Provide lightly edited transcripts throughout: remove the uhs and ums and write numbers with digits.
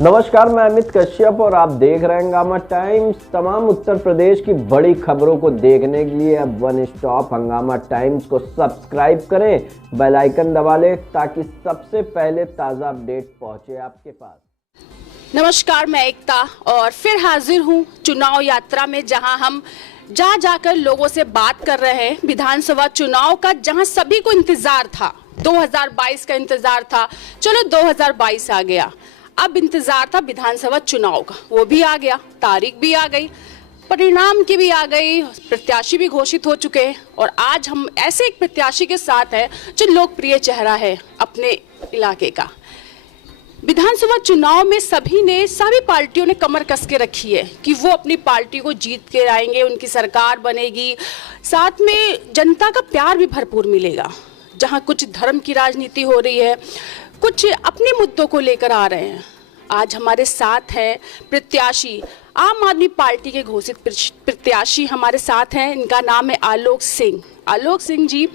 नमस्कार, मैं अमित कश्यप और आप देख रहे हैं हंगामा टाइम्स। तमाम उत्तर प्रदेश की बड़ी खबरों को देखने के लिए अब वन स्टॉप हंगामा टाइम्स को सब्सक्राइब करें, बेल आइकन दबा लें ताकि सबसे पहले ताज़ा अपडेट पहुंचे आपके पास। नमस्कार, मैं एकता और फिर हाजिर हूं चुनाव यात्रा में, जहां हम जाकर लोगों से बात कर रहे हैं विधानसभा चुनाव का, जहां सभी को इंतजार था। 2022 का इंतजार था, चलो 2022 आ गया। अब इंतजार था विधानसभा चुनाव का, वो भी आ गया, तारीख भी आ गई, परिणाम की भी आ गई, प्रत्याशी भी घोषित हो चुके हैं। और आज हम ऐसे एक प्रत्याशी के साथ हैं जो लोकप्रिय चेहरा है अपने इलाके का। विधानसभा चुनाव में सभी पार्टियों ने कमर कस के रखी है कि वो अपनी पार्टी को जीत के आएंगे, उनकी सरकार बनेगी, साथ में जनता का प्यार भी भरपूर मिलेगा। जहां कुछ धर्म की राजनीति हो रही है, कुछ अपने मुद्दों को लेकर आ रहे हैं। आज हमारे साथ है प्रत्याशी, आम आदमी पार्टी के घोषित प्रत्याशी हमारे साथ हैं। इनका नाम है आलोक सिंह। आलोक सिंह जी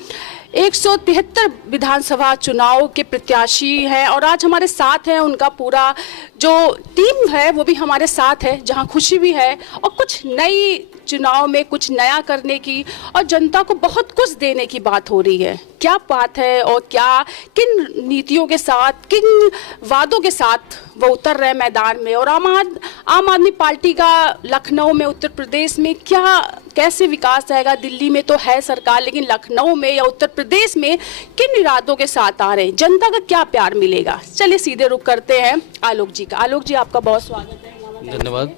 173 विधानसभा चुनाव के प्रत्याशी हैं और आज हमारे साथ हैं। उनका पूरा जो टीम है वो भी हमारे साथ है, जहां खुशी भी है और कुछ नई चुनाव में कुछ नया करने की और जनता को बहुत कुछ देने की बात हो रही है। क्या बात है और क्या किन नीतियों के साथ, किन वादों के साथ वो उतर रहे मैदान में, और आम आदमी पार्टी का लखनऊ में, उत्तर प्रदेश में कैसे विकास आएगा। दिल्ली में तो है सरकार, लेकिन लखनऊ में या उत्तर प्रदेश में किन इरादों के साथ आ रहे हैं, जनता का क्या प्यार मिलेगा। चलिए सीधे रुख करते हैं आलोक जी का। आलोक जी, आपका बहुत स्वागत है। धन्यवाद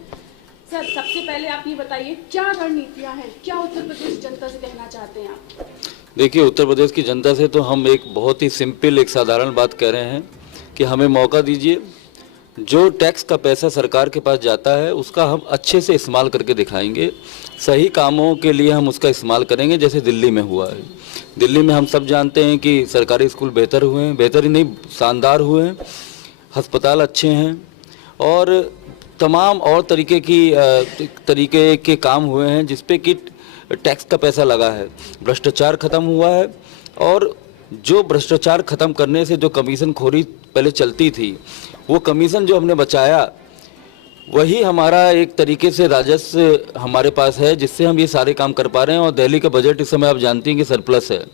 सर, सबसे पहले आप ये बताइए क्या रणनीतियां हैं, क्या उत्तर प्रदेश जनता से कहना चाहते हैं आप? देखिए, उत्तर प्रदेश की जनता से तो हम एक बहुत ही सिंपल, एक साधारण बात कह रहे हैं कि हमें मौका दीजिए। जो टैक्स का पैसा सरकार के पास जाता है उसका हम अच्छे से इस्तेमाल करके दिखाएंगे। सही कामों के लिए हम उसका इस्तेमाल करेंगे, जैसे दिल्ली में हुआ है। दिल्ली में हम सब जानते हैं कि सरकारी स्कूल बेहतर हुए हैं, बेहतर ही नहीं शानदार हुए हैं, अस्पताल अच्छे हैं और तमाम और तरीके के काम हुए हैं जिस पे कि टैक्स का पैसा लगा है। भ्रष्टाचार ख़त्म हुआ है और जो भ्रष्टाचार ख़त्म करने से जो कमीशन खोरी पहले चलती थी, वो कमीशन जो हमने बचाया, वही हमारा एक तरीके से राजस्व हमारे पास है, जिससे हम ये सारे काम कर पा रहे हैं। और दिल्ली का बजट इस समय आप जानती हैं कि सरप्लस है।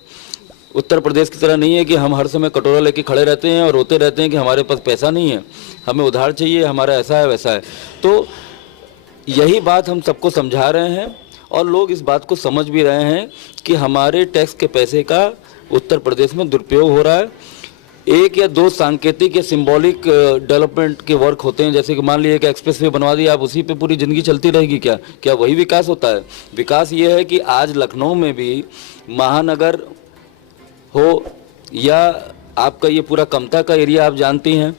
उत्तर प्रदेश की तरह नहीं है कि हम हर समय कटोरा लेके खड़े रहते हैं और रोते रहते हैं कि हमारे पास पैसा नहीं है, हमें उधार चाहिए, हमारा ऐसा है वैसा है। तो यही बात हम सबको समझा रहे हैं और लोग इस बात को समझ भी रहे हैं कि हमारे टैक्स के पैसे का उत्तर प्रदेश में दुरुपयोग हो रहा है। एक या दो सांकेतिक या सिंबॉलिक डेवलपमेंट के वर्क होते हैं, जैसे कि मान लीजिए कि एक्सप्रेस वे बनवा दिया, आप उसी पे पूरी ज़िंदगी चलती रहेगी क्या वही विकास होता है? विकास ये है कि आज लखनऊ में भी महानगर हो या आपका ये पूरा कमता का एरिया, आप जानती हैं,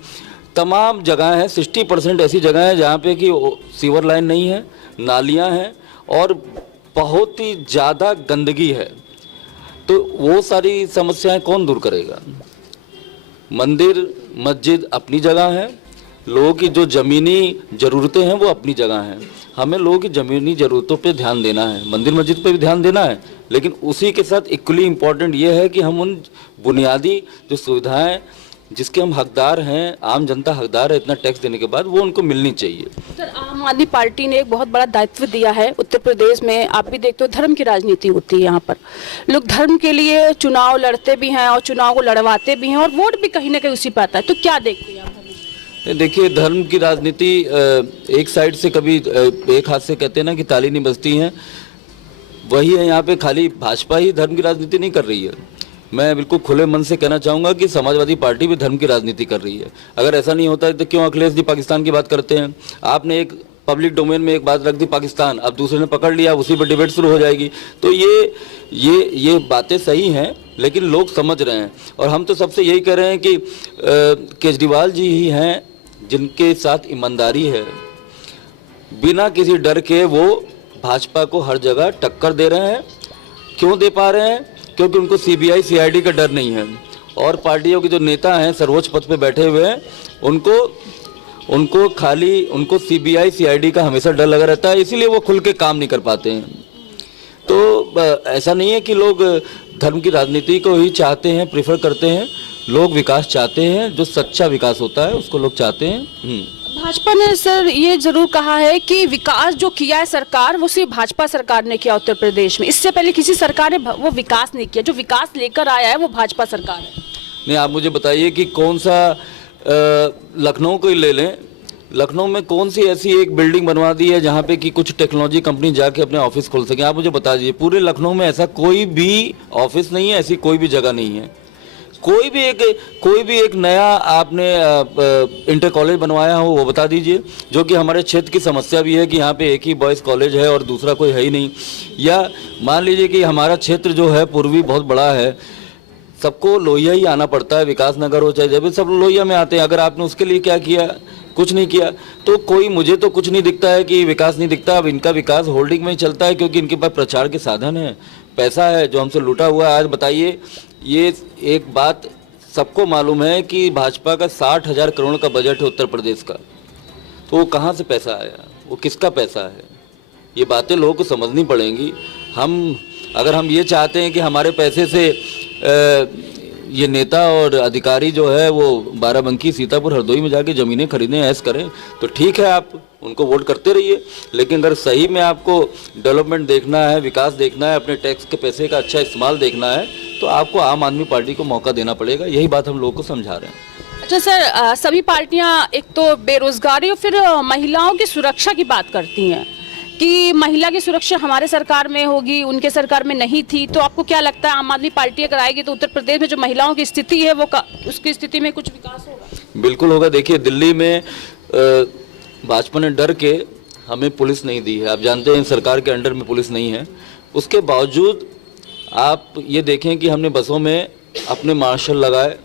तमाम जगह हैं, 60% ऐसी जगह है जहाँ पे कि सीवर लाइन नहीं है, नालियाँ हैं और बहुत ही ज़्यादा गंदगी है। तो वो सारी समस्याएं कौन दूर करेगा? मंदिर मस्जिद अपनी जगह है, लोगों की जो ज़मीनी ज़रूरतें हैं वो अपनी जगह हैं। हमें लोगों की ज़मीनी ज़रूरतों पे ध्यान देना है, मंदिर मस्जिद पे भी ध्यान देना है, लेकिन उसी के साथ इक्वली इम्पॉर्टेंट ये है कि हम उन बुनियादी जो सुविधाएं जिसके हम हकदार हैं, आम जनता हकदार है इतना टैक्स देने के बाद, वो उनको मिलनी चाहिए। सर, आम आदमी पार्टी ने एक बहुत बड़ा दायित्व दिया है उत्तर प्रदेश में। आप भी देखते हो धर्म की राजनीति होती है यहाँ पर, लोग धर्म के लिए चुनाव लड़ते भी हैं और चुनाव को लड़वाते भी हैं और वोट भी कहीं ना कहीं उसी पर आता है। तो क्या देखते हैं आप? देखिए, धर्म की राजनीति एक साइड से कभी एक हाथ से कहते हैं ना कि ताली नहीं बजती हैं, वही है। यहाँ पे खाली भाजपा ही धर्म की राजनीति नहीं कर रही है। मैं बिल्कुल खुले मन से कहना चाहूँगा कि समाजवादी पार्टी भी धर्म की राजनीति कर रही है। अगर ऐसा नहीं होता है तो क्यों अखिलेश जी पाकिस्तान की बात करते हैं? आपने एक पब्लिक डोमेन में एक बात रख दी पाकिस्तान, अब दूसरे ने पकड़ लिया, उसी पर डिबेट शुरू हो जाएगी। तो ये बातें सही हैं, लेकिन लोग समझ रहे हैं। और हम तो सबसे यही कह रहे हैं कि केजरीवाल जी ही हैं जिनके साथ ईमानदारी है, बिना किसी डर के वो भाजपा को हर जगह टक्कर दे रहे हैं। क्यों दे पा रहे हैं? क्योंकि उनको सीबीआई सीआईडी का डर नहीं है। और पार्टियों के जो नेता हैं सर्वोच्च पद पे बैठे हुए हैं, उनको सीबीआई सीआईडी का हमेशा डर लगा रहता है, इसीलिए वो खुल के काम नहीं कर पाते हैं। तो ऐसा नहीं है कि लोग धर्म की राजनीति को ही चाहते हैं, प्रेफर करते हैं। लोग विकास चाहते हैं, जो सच्चा विकास होता है उसको लोग चाहते हैं। भाजपा ने सर ये जरूर कहा है कि विकास जो किया है सरकार वो सिर्फ भाजपा सरकार ने किया उत्तर प्रदेश में, इससे पहले किसी सरकार ने वो विकास नहीं किया। जो विकास लेकर आया है वो भाजपा सरकार है। नहीं, आप मुझे बताइए कि कौन सा लखनऊ को ही ले लें, लखनऊ में कौन सी ऐसी एक बिल्डिंग बनवा दी है जहाँ पे कि कुछ टेक्नोलॉजी कंपनी जाके अपने ऑफिस खोल सके? आप मुझे बता दीजिए, पूरे लखनऊ में ऐसा कोई भी ऑफिस नहीं है, ऐसी कोई भी जगह नहीं है। कोई भी एक नया आपने इंटर कॉलेज बनवाया हो वो बता दीजिए, जो कि हमारे क्षेत्र की समस्या भी है कि यहाँ पे एक ही बॉयज़ कॉलेज है और दूसरा कोई है ही नहीं। या मान लीजिए कि हमारा क्षेत्र जो है पूर्वी बहुत बड़ा है, सबको लोहिया ही आना पड़ता है, विकास नगर हो चाहे जब सब लोहिया में आते हैं। अगर आपने उसके लिए क्या किया? कुछ नहीं किया। तो कोई, मुझे तो कुछ नहीं दिखता है कि विकास नहीं दिखता। अब इनका विकास होल्डिंग में ही चलता है क्योंकि इनके पास प्रचार के साधन है, पैसा है जो हमसे लूटा हुआ है। आज बताइए, ये एक बात सबको मालूम है कि भाजपा का 60,000 करोड़ का बजट है उत्तर प्रदेश का, तो वो कहाँ से पैसा आया? वो किसका पैसा है? ये बातें लोगों को समझनी पड़ेंगी। अगर हम ये चाहते हैं कि हमारे पैसे से ये नेता और अधिकारी जो है वो बाराबंकी, सीतापुर, हरदोई में जाके ज़मीनें खरीदें, ऐश करें, तो ठीक है, आप उनको वोट करते रहिए। लेकिन अगर सही में आपको डेवलपमेंट देखना है, विकास देखना है, अपने टैक्स के पैसे का अच्छा इस्तेमाल देखना है, तो आपको आम आदमी पार्टी को मौका देना पड़ेगा। यही बात हम लोगों को समझा रहे हैं। अच्छा सर, सभी पार्टियां एक तो बेरोजगारी और फिर महिलाओं की सुरक्षा की बात करती हैं कि महिला की सुरक्षा हमारे सरकार में होगी, उनके सरकार में नहीं थी। तो आपको क्या लगता है, आम आदमी पार्टी अगर आएगी तो उत्तर प्रदेश में जो महिलाओं की स्थिति है वो उसकी स्थिति में कुछ विकास होगा? बिल्कुल होगा। देखिए, दिल्ली में भाजपा ने डर के हमें पुलिस नहीं दी है। आप जानते हैं सरकार के अंडर में पुलिस नहीं है। उसके बावजूद आप ये देखें कि हमने बसों में अपने मार्शल लगाए,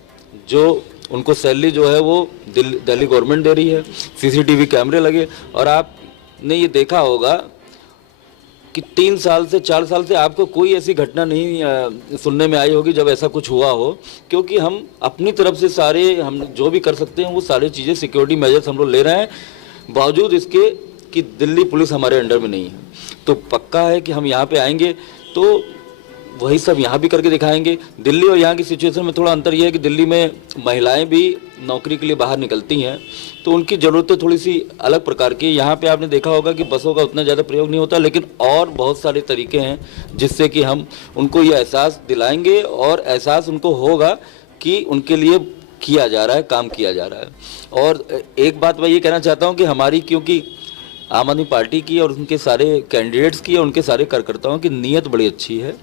जो उनको सैलरी जो है वो दिल्ली गवर्नमेंट दे रही है, सीसीटीवी कैमरे लगे। और आपने ये देखा होगा कि 3 साल से 4 साल से आपको कोई ऐसी घटना नहीं सुनने में आई होगी जब ऐसा कुछ हुआ हो, क्योंकि हम अपनी तरफ से सारे हम जो भी कर सकते हैं वो सारी चीज़ें, सिक्योरिटी मेजर्स हम लोग ले रहे हैं, बावजूद इसके कि दिल्ली पुलिस हमारे अंडर में नहीं है। तो पक्का है कि हम यहाँ पे आएंगे तो वही सब यहाँ भी करके दिखाएंगे। दिल्ली और यहाँ की सिचुएशन में थोड़ा अंतर यह है कि दिल्ली में महिलाएं भी नौकरी के लिए बाहर निकलती हैं, तो उनकी ज़रूरतें थोड़ी सी अलग प्रकार की। यहाँ पे आपने देखा होगा कि बसों का उतना ज़्यादा प्रयोग नहीं होता, लेकिन और बहुत सारे तरीके हैं जिससे कि हम उनको ये एहसास दिलाएंगे और एहसास उनको होगा कि उनके लिए किया जा रहा है, काम किया जा रहा है। और एक बात मैं ये कहना चाहता हूँ कि हमारी, क्योंकि आम आदमी पार्टी की और उनके सारे कैंडिडेट्स की और उनके सारे कार्यकर्ताओं की नीयत बड़ी अच्छी है,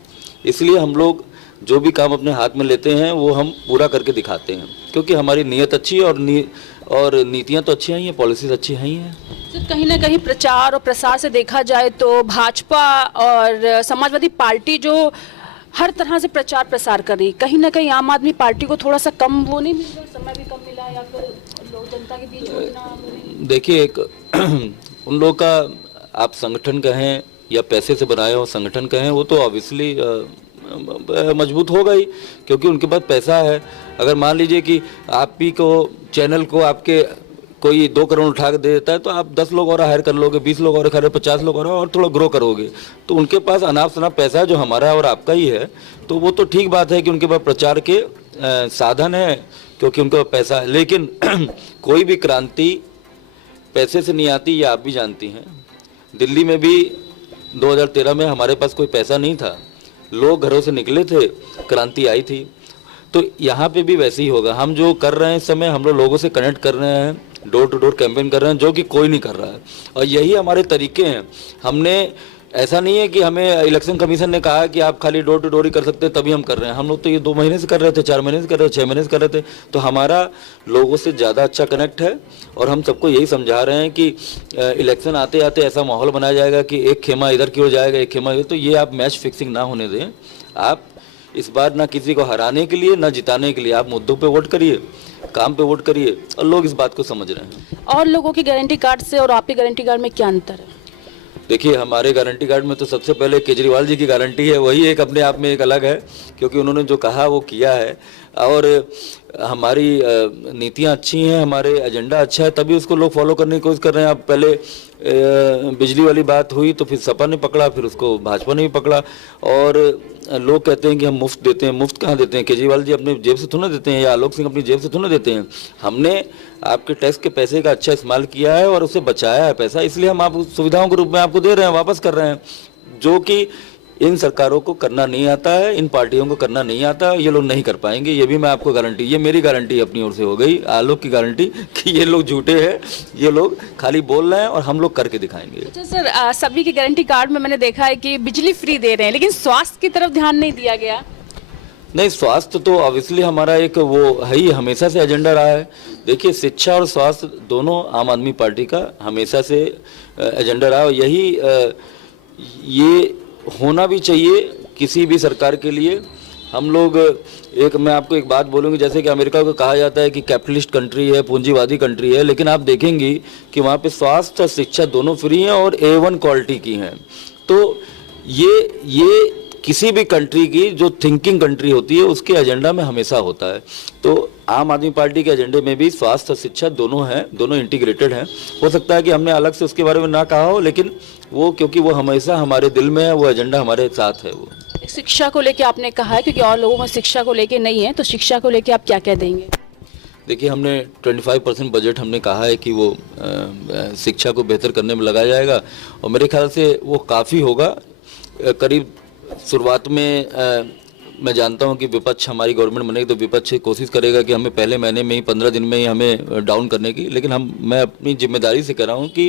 इसलिए हम लोग जो भी काम अपने हाथ में लेते हैं वो हम पूरा करके दिखाते हैं, क्योंकि हमारी नीयत अच्छी है और नीतियां तो अच्छी ही हैं, पॉलिसीज अच्छी ही हैं। सर, कहीं ना कहीं प्रचार और प्रसार से देखा जाए तो भाजपा और समाजवादी पार्टी जो हर तरह से प्रचार प्रसार कर रही, कहीं ना कहीं आम आदमी पार्टी को थोड़ा सा कम वो नहीं मिल रहा, समय भी कम मिला या फिर लोग जनता के बीच में? देखिए, एक उन लोगों का आप संगठन कहें या पैसे से बनाए हो संगठन कहें, वो तो ऑब्वियसली मजबूत होगा ही, क्योंकि उनके पास पैसा है। अगर मान लीजिए कि आप ही को चैनल को आपके कोई 2 करोड़ उठा के दे देता है, तो आप 10 लोग और हायर कर लोगे, 20 लोग और हायर, 50 लोग और थोड़ा ग्रो करोगे। तो उनके पास अनाप शनाप पैसा है जो हमारा और आपका ही है, तो वो तो ठीक बात है कि उनके पास प्रचार के साधन है क्योंकि उनके पास पैसा है। लेकिन कोई भी क्रांति पैसे से नहीं आती, ये आप भी जानती हैं। दिल्ली में भी 2013 में हमारे पास कोई पैसा नहीं था, लोग घरों से निकले थे, क्रांति आई थी। तो यहाँ पे भी वैसे ही होगा। हम जो कर रहे हैं इस समय, हम लोगों से कनेक्ट कर रहे हैं, डोर टू डोर कैंपेन कर रहे हैं, जो कि कोई नहीं कर रहा है, और यही हमारे तरीके हैं। हमने ऐसा नहीं है कि हमें इलेक्शन कमीशन ने कहा कि आप खाली डोर टू डोर ही कर सकते हैं तभी हम कर रहे हैं। हम लोग तो ये 2 महीने से कर रहे थे, 4 महीने से कर रहे थे, 6 महीने से कर रहे थे। तो हमारा लोगों से ज़्यादा अच्छा कनेक्ट है, और हम सबको यही समझा रहे हैं कि इलेक्शन आते आते ऐसा माहौल बनाया जाएगा कि एक खेमा इधर की हो जाएगा, एक खेमा इधर। तो ये आप मैच फिक्सिंग ना होने दें। आप इस बार ना किसी को हराने के लिए ना जिताने के लिए, आप मुद्दों पे वोट करिए, काम पे वोट करिए, और लोग इस बात को समझ रहे हैं। और लोगों की गारंटी कार्ड से और आपके गारंटी कार्ड में क्या अंतर है? देखिए, हमारे गारंटी कार्ड में तो सबसे पहले केजरीवाल जी की गारंटी है, वही एक अपने आप में एक अलग है, क्योंकि उन्होंने जो कहा वो किया है। और हमारी नीतियां अच्छी हैं, हमारे एजेंडा अच्छा है, तभी उसको लोग फॉलो करने की कोशिश कर रहे हैं। अब पहले बिजली वाली बात हुई तो फिर सपा ने पकड़ा, फिर उसको भाजपा ने भी पकड़ा, और लोग कहते हैं कि हम मुफ्त देते हैं, मुफ्त कहाँ देते हैं? केजरीवाल जी अपने जेब से थोड़ा देते हैं या आलोक सिंह अपनी जेब से थोड़ा देते हैं। हमने आपके टैक्स के पैसे का अच्छा इस्तेमाल किया है और उससे बचाया है पैसा, इसलिए हम आप सुविधाओं के रूप में आपको दे रहे हैं, वापस कर रहे हैं, जो कि इन सरकारों को करना नहीं आता है, इन पार्टियों को करना नहीं आता, ये लोग नहीं कर पाएंगे। ये भी मैं आपको गारंटी, ये मेरी गारंटी अपनी ओर से हो गई, आलोक की गारंटी कि ये लोग झूठे हैं, ये लोग खाली बोल रहे हैं और हम लोग करके दिखाएंगे। अच्छा सर, सभी के गारंटी कार्ड में मैंने देखा है कि बिजली फ्री दे रहे हैं, लेकिन स्वास्थ्य की तरफ ध्यान नहीं दिया गया। नहीं, स्वास्थ्य तो ऑब्वियसली हमारा एक वो है ही, हमेशा से एजेंडा रहा है। देखिए, शिक्षा और स्वास्थ्य दोनों आम आदमी पार्टी का हमेशा से एजेंडा रहा, और यही ये होना भी चाहिए किसी भी सरकार के लिए। हम लोग मैं आपको एक बात बोलूँगी, जैसे कि अमेरिका को कहा जाता है कि कैपिटलिस्ट कंट्री है, पूंजीवादी कंट्री है, लेकिन आप देखेंगी कि वहाँ पे स्वास्थ्य और शिक्षा दोनों फ्री हैं और A1 क्वालिटी की हैं। तो ये किसी भी कंट्री की जो थिंकिंग कंट्री होती है उसके एजेंडा में हमेशा होता है। तो आम आदमी पार्टी के एजेंडे में भी स्वास्थ्य और शिक्षा दोनों हैं, दोनों इंटीग्रेटेड हैं। हो सकता है कि हमने अलग से उसके बारे में ना कहा हो, लेकिन वो क्योंकि वो हमेशा हमारे दिल में है, वो एजेंडा हमारे साथ है। वो शिक्षा को लेके आपने कहा है, क्योंकि और लोगों में शिक्षा को लेके नहीं है, तो शिक्षा को लेके आप क्या कह देंगे? देखिए, हमने 25% बजट हमने कहा है कि वो शिक्षा को बेहतर करने में लगाया जाएगा, और मेरे ख्याल से वो काफ़ी होगा। करीब शुरुआत में मैं जानता हूं कि विपक्ष, हमारी गवर्नमेंट बनेगी तो विपक्ष कोशिश करेगा कि हमें पहले महीने में ही 15 दिन में ही हमें डाउन करने की, लेकिन मैं अपनी जिम्मेदारी से कह रहा हूं कि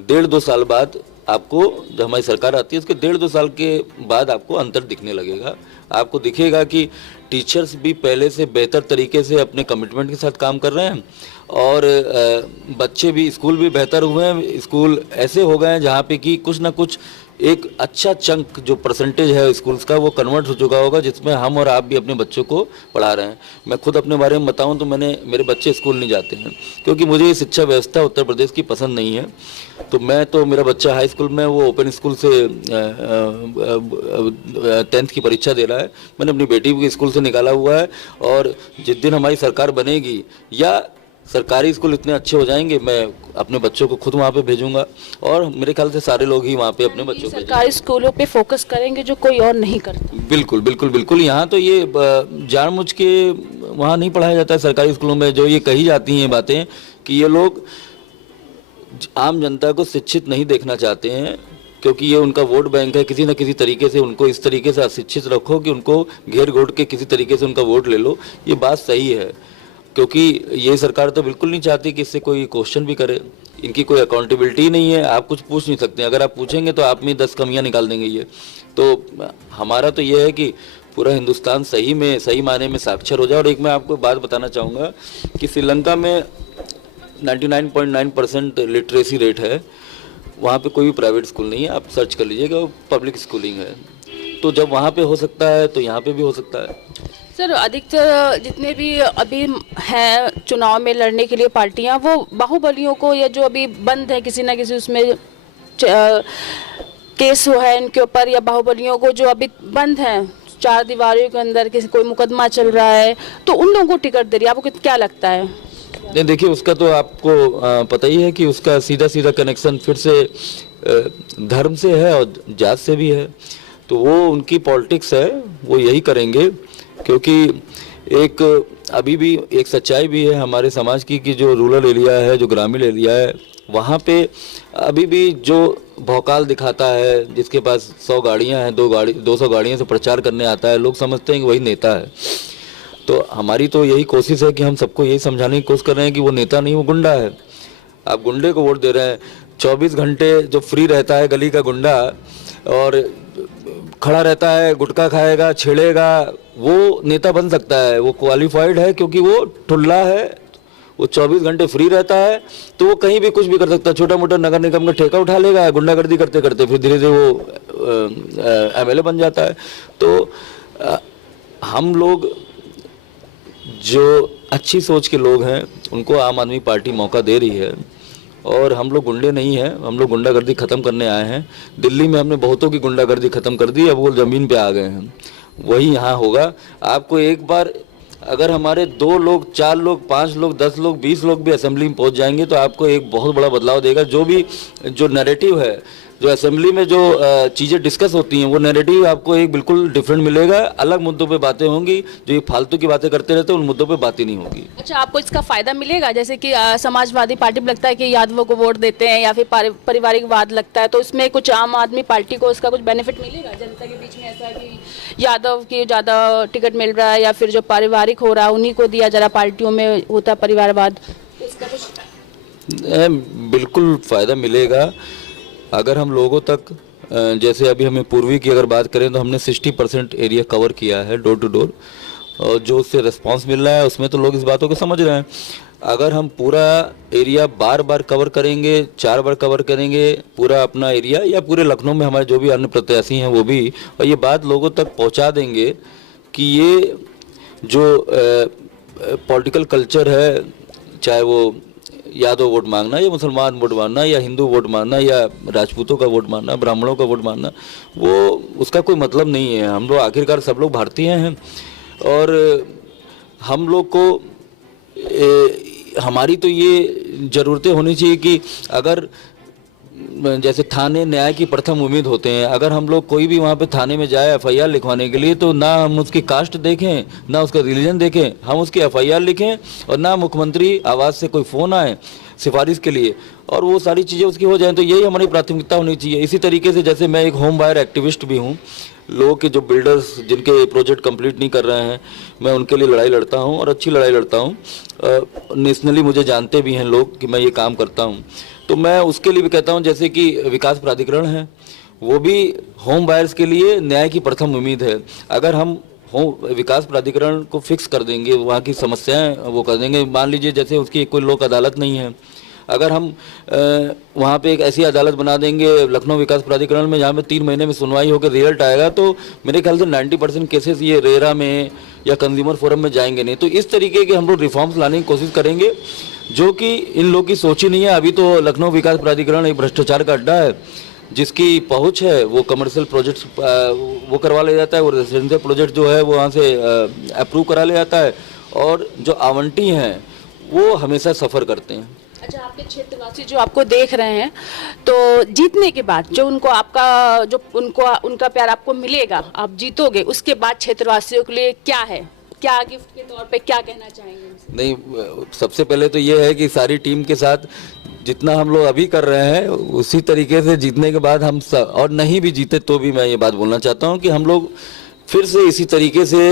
1.5-2 साल बाद आपको, जब हमारी सरकार आती है उसके 1.5-2 साल के बाद आपको अंतर दिखने लगेगा। आपको दिखेगा कि टीचर्स भी पहले से बेहतर तरीके से अपने कमिटमेंट के साथ काम कर रहे हैं, और बच्चे भी, स्कूल भी बेहतर हुए हैं। स्कूल ऐसे हो गए हैं जहाँ पे कि कुछ ना कुछ एक अच्छा चंक जो परसेंटेज है स्कूल्स का वो कन्वर्ट हो चुका होगा, जिसमें हम और आप भी अपने बच्चों को पढ़ा रहे हैं। मैं खुद अपने बारे में बताऊं तो मेरे बच्चे स्कूल नहीं जाते हैं, क्योंकि मुझे ये शिक्षा व्यवस्था उत्तर प्रदेश की पसंद नहीं है। तो मेरा बच्चा हाई स्कूल में वो ओपन स्कूल से 10th की परीक्षा दे रहा है। मैंने अपनी बेटी को स्कूल से निकाला हुआ है, और जिस दिन हमारी सरकार बनेगी या सरकारी स्कूल इतने अच्छे हो जाएंगे, मैं अपने बच्चों को खुद वहाँ पे भेजूंगा, और मेरे ख्याल से सारे लोग ही वहाँ पे अपने बच्चों को सरकारी स्कूलों पे फोकस करेंगे जो कोई और नहीं करता। बिल्कुल बिल्कुल बिल्कुल। यहाँ तो ये जानबूझ के वहाँ नहीं पढ़ाया जाता है सरकारी स्कूलों में, जो ये कही जाती हैं बातें कि ये लोग आम जनता को शिक्षित नहीं देखना चाहते हैं, क्योंकि ये उनका वोट बैंक है। किसी न किसी तरीके से उनको इस तरीके से अशिक्षित रखो कि उनको घेर घोट के किसी तरीके से उनका वोट ले लो। ये बात सही है, क्योंकि ये सरकार तो बिल्कुल नहीं चाहती कि इससे कोई क्वेश्चन भी करे। इनकी कोई अकाउंटेबिलिटी नहीं है, आप कुछ पूछ नहीं सकते। अगर आप पूछेंगे तो आप में 10 कमियां निकाल देंगे ये। तो हमारा तो ये है कि पूरा हिंदुस्तान सही मायने में साक्षर हो जाए। और एक मैं आपको बात बताना चाहूँगा कि श्रीलंका में 99.9% लिटरेसी रेट है। वहाँ पे कोई भी प्राइवेट स्कूल नहीं है, आप सर्च कर लीजिएगा, वो पब्लिक स्कूलिंग है। तो जब वहाँ पे हो सकता है तो यहाँ पे भी हो सकता है। सर, अधिकतर जितने भी अभी हैं चुनाव में लड़ने के लिए पार्टियां, वो बाहुबलियों को, या जो अभी बंद है किसी ना किसी उसमें केस हुआ है इनके ऊपर, या बाहुबलियों को जो अभी बंद हैं 4 दीवारों के अंदर, किसी कोई मुकदमा चल रहा है, तो उन लोगों को टिकट दे रही है। आपको क्या लगता है? नहीं, देखिए, उसका तो आपको पता ही है कि उसका सीधा कनेक्शन फिर से धर्म से है और जात से भी है। तो वो उनकी पॉलिटिक्स है, वो यही करेंगे, क्योंकि अभी भी एक सच्चाई भी है हमारे समाज की कि जो रूरल एरिया है, जो ग्रामीण एरिया है, वहाँ पे अभी भी जो भौकाल दिखाता है, जिसके पास 100 गाड़ियाँ हैं, 200 गाड़ियों से प्रचार करने आता है, लोग समझते हैं कि वही नेता है। तो हमारी तो यही कोशिश है कि हम सबको यही समझाने की कोशिश कर रहे हैं कि वो नेता नहीं, वो गुंडा है। आप गुंडे को वोट दे रहे हैं। 24 घंटे जो फ्री रहता है गली का गुंडा, और खड़ा रहता है, गुटखा खाएगा, छेड़ेगा, वो नेता बन सकता है। वो क्वालिफाइड है क्योंकि वो ठुल्ला है, वो 24 घंटे फ्री रहता है, तो वो कहीं भी कुछ भी कर सकता है। छोटा मोटा नगर निगम का ठेका उठा लेगा, गुंडागर्दी करते करते फिर धीरे धीरे वो MLA बन जाता है। तो हम लोग जो अच्छी सोच के लोग हैं उनको आम आदमी पार्टी मौका दे रही है, और हम लोग गुंडे नहीं हैं, हम लोग गुंडागर्दी ख़त्म करने आए हैं। दिल्ली में हमने बहुतों की गुंडागर्दी ख़त्म कर दी, अब वो ज़मीन पे आ गए हैं। वही यहाँ होगा। आपको एक बार अगर हमारे 2 लोग, 4 लोग, 5 लोग, 10 लोग, 20 लोग भी असेंबली में पहुँच जाएंगे तो आपको एक बहुत बड़ा बदलाव देगा। जो नैरेटिव है जो असेंबली में जो चीज़ें डिस्कस होती हैं वो नैरेटिव आपको एक बिल्कुल डिफरेंट मिलेगा। अलग मुद्दों पे बातें होंगी, जो ये फालतू की बातें करते रहते हैं उन मुद्दों पे बात ही नहीं होगी। अच्छा, आपको इसका फायदा मिलेगा? जैसे कि समाजवादी पार्टी में लगता है कि यादवों को वोट देते हैं या फिर पारिवारिकवाद लगता है, तो इसमें कुछ आम आदमी पार्टी को इसका कुछ बेनिफिट मिलेगा? जनता के बीच में ऐसा है कि यादव की ज़्यादा टिकट मिल रहा है या फिर जो पारिवारिक हो रहा है उन्हीं को दिया जा रहा, पार्टियों में होता है परिवारवाद, तो इसका कुछ बिल्कुल फ़ायदा मिलेगा अगर हम लोगों तक, जैसे अभी हमें पूर्वी की अगर बात करें तो हमने 60% एरिया कवर किया है डोर टू डोर, और जो उससे रिस्पांस मिल रहा है उसमें तो लोग इस बातों को समझ रहे हैं। अगर हम पूरा एरिया बार बार कवर करेंगे, 4 बार कवर करेंगे पूरा अपना एरिया, या पूरे लखनऊ में हमारे जो भी अन्य प्रत्याशी हैं वो भी, और ये बात लोगों तक पहुंचा देंगे कि ये जो पॉलिटिकल कल्चर है, चाहे वो यादव वोट मांगना या मुसलमान वोट मांगना या हिंदू वोट मांगना या राजपूतों का वोट मांगना, ब्राह्मणों का वोट मांगना, वो उसका कोई मतलब नहीं है। हम लोग आखिरकार सब लोग भारतीय हैं, और हम लोग को हमारी तो ये ज़रूरतें होनी चाहिए कि अगर जैसे थाने न्याय की प्रथम उम्मीद होते हैं, अगर हम लोग कोई भी वहाँ पे थाने में जाए एफआईआर लिखवाने के लिए, तो ना हम उसकी कास्ट देखें, ना उसका रिलीजन देखें, हम उसकी एफआईआर लिखें, और ना मुख्यमंत्री आवाज़ से कोई फ़ोन आए सिफारिश के लिए, और वो सारी चीज़ें उसकी हो जाएं। तो यही हमारी प्राथमिकता होनी चाहिए। इसी तरीके से जैसे मैं एक होम बायर एक्टिविस्ट भी हूँ, लोगों के जो बिल्डर्स जिनके प्रोजेक्ट कंप्लीट नहीं कर रहे हैं, मैं उनके लिए लड़ाई लड़ता हूँ और अच्छी लड़ाई लड़ता हूँ। नेशनली मुझे जानते भी हैं लोग कि मैं ये काम करता हूँ, तो मैं उसके लिए भी कहता हूँ। जैसे कि विकास प्राधिकरण है, वो भी होम बायर्स के लिए न्याय की प्रथम उम्मीद है। अगर हम विकास प्राधिकरण को फिक्स कर देंगे, वहाँ की समस्याएं वो कर देंगे, मान लीजिए जैसे उसकी कोई लोक अदालत नहीं है, अगर हम वहाँ पे एक ऐसी अदालत बना देंगे लखनऊ विकास प्राधिकरण में, जहाँ पे 3 महीने में सुनवाई होकर रिजल्ट आएगा, तो मेरे ख्याल से 90% केसेस ये रेरा में या कंज्यूमर फोरम में जाएंगे नहीं। तो इस तरीके के हम लोग रिफॉर्म्स लाने की कोशिश करेंगे, जो कि इन लोग की सोच ही नहीं है। अभी तो लखनऊ विकास प्राधिकरण एक भ्रष्टाचार का अड्डा है, जिसकी पहुँच है वो कमर्शियल प्रोजेक्ट्स वो करवा ले जाता है, वो रेजिडेंशियल प्रोजेक्ट जो है वो वहाँ से अप्रूव करा ले जाता है, और जो आवंटी हैं वो हमेशा सफ़र करते हैं। अच्छा, आपके क्षेत्रवासी जो आपको देख रहे हैं, तो जीतने के बाद जो उनको आपका जो उनका प्यार आपको मिलेगा, आप जीतोगे, उसके बाद क्षेत्रवासियों के लिए क्या है, क्या गिफ्ट के तौर पे क्या कहना चाहेंगे? नहीं, सबसे पहले तो ये है कि सारी टीम के साथ जितना हम लोग अभी कर रहे हैं उसी तरीके से जीतने के बाद हम सब, और नहीं भी जीते तो भी मैं ये बात बोलना चाहता हूँ कि हम लोग फिर से इसी तरीके से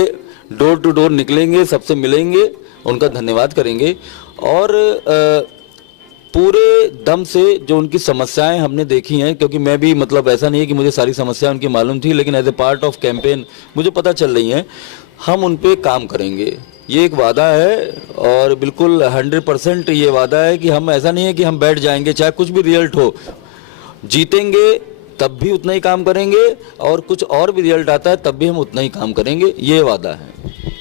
डोर टू डोर निकलेंगे, सबसे मिलेंगे, उनका धन्यवाद करेंगे, और पूरे दम से जो उनकी समस्याएं हमने देखी हैं, क्योंकि मैं भी मतलब ऐसा नहीं है कि मुझे सारी समस्याएं उनकी मालूम थी, लेकिन as a part of campaign मुझे पता चल रही हैं, हम उन पे काम करेंगे। ये एक वादा है, और बिल्कुल 100% ये वादा है कि हम, ऐसा नहीं है कि हम बैठ जाएंगे, चाहे कुछ भी रिजल्ट हो, जीतेंगे तब भी उतना ही काम करेंगे, और कुछ और भी रिजल्ट आता है तब भी हम उतना ही काम करेंगे, ये वादा है।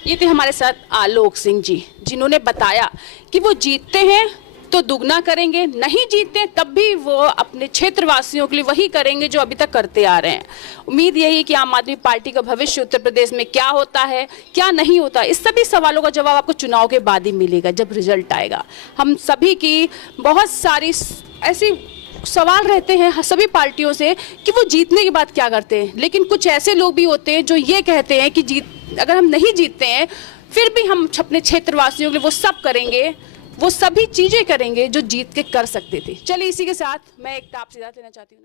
ये थे हमारे साथ आलोक सिंह जी, जिन्होंने बताया कि वो जीतते हैं तो दुगना करेंगे, नहीं जीतते तब भी वो अपने क्षेत्रवासियों के लिए वही करेंगे जो अभी तक करते आ रहे हैं। उम्मीद यही है कि आम आदमी पार्टी का भविष्य उत्तर प्रदेश में क्या होता है, क्या नहीं होता, इस सभी सवालों का जवाब आपको चुनाव के बाद ही मिलेगा, जब रिजल्ट आएगा। हम सभी की बहुत सारी ऐसी सवाल रहते हैं सभी पार्टियों से कि वो जीतने के बाद क्या करते हैं, लेकिन कुछ ऐसे लोग भी होते हैं जो ये कहते हैं कि अगर हम नहीं जीतते हैं फिर भी हम अपने क्षेत्रवासियों के लिए वो सब करेंगे, वो सभी चीजें करेंगे जो जीत के कर सकते थे। चलिए, इसी के साथ मैं एक आपसे इजाजत लेना चाहती हूँ।